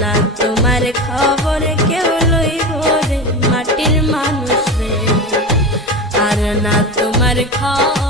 না তোমার খবর কেউ লইব রে? মাটির মানুষ রে। আর না তোমার খবর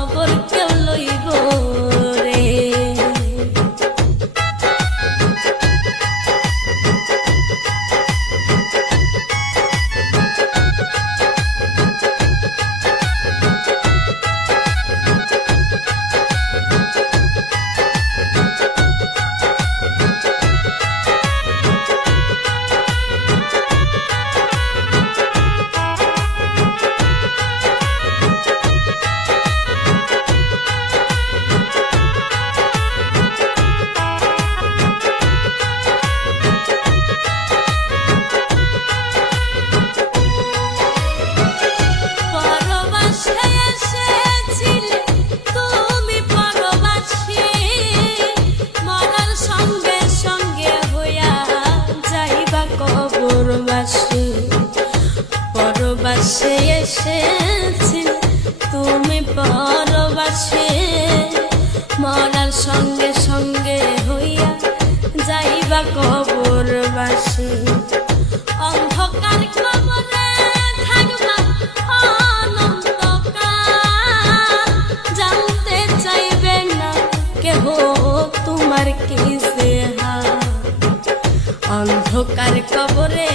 সঙ্গে সঙ্গে হইয়া যাইবা কবরবাসী। অন্ধকার কবরে থাকবা অনন্তকাল। জানতে চাইবে না কেহ তোমার কি অন্ধকার কবরে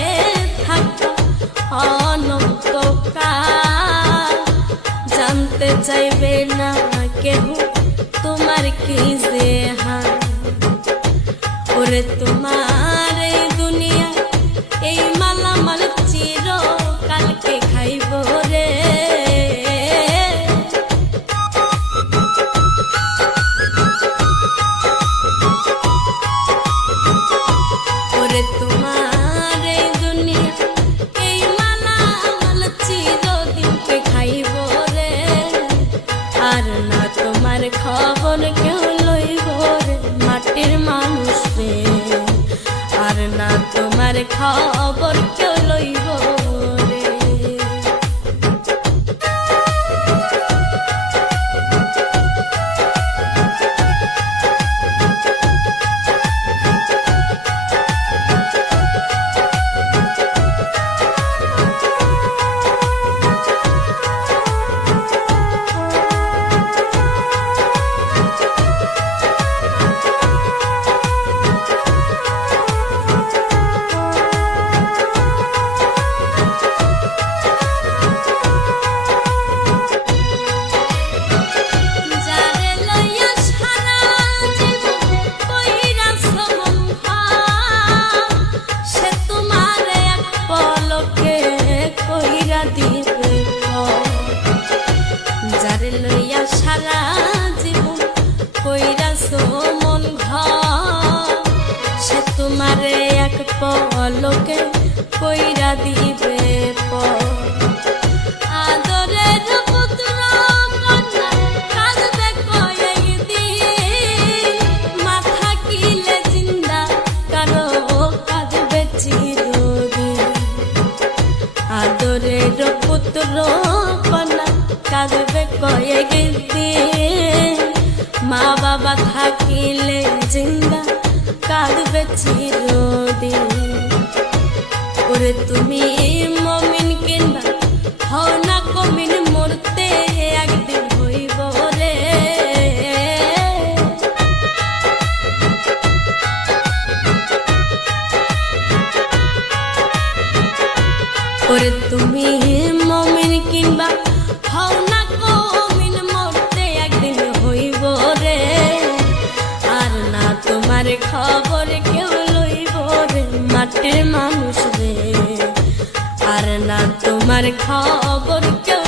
কি যে হাল ওরে তোমার খবর পলকে কইরা দিবে আদরের পুত্র কন্যা কাঁদবে কাঁদবে কয়েকদিন মা বাবা থাকিলে জিন্দা, কাঁদবে চিরদিন ওরে তুমি মমিন কিনবা হও না কমিন মরতে একদিন হইব রে তুমি মমিন কিংবা মানুষ রে। আর না তোমার খবর কেউ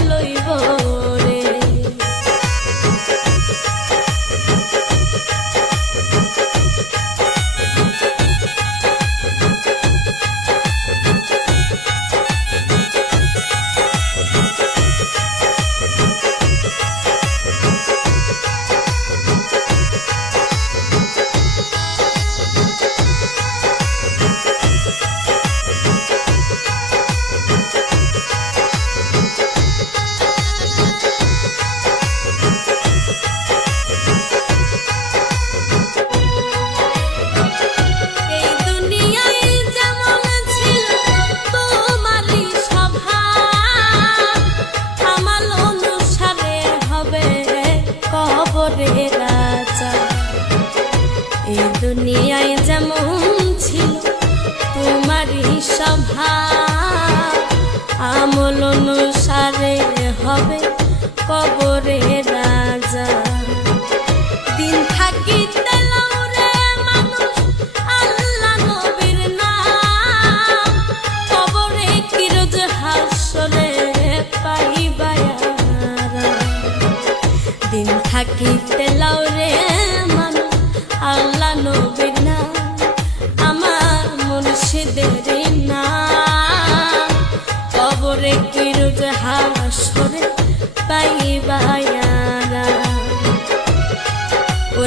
স্বভাব আমল অনুসারে হবে কবরে রাজা। দিন থাকিতে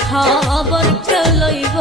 খবর লইব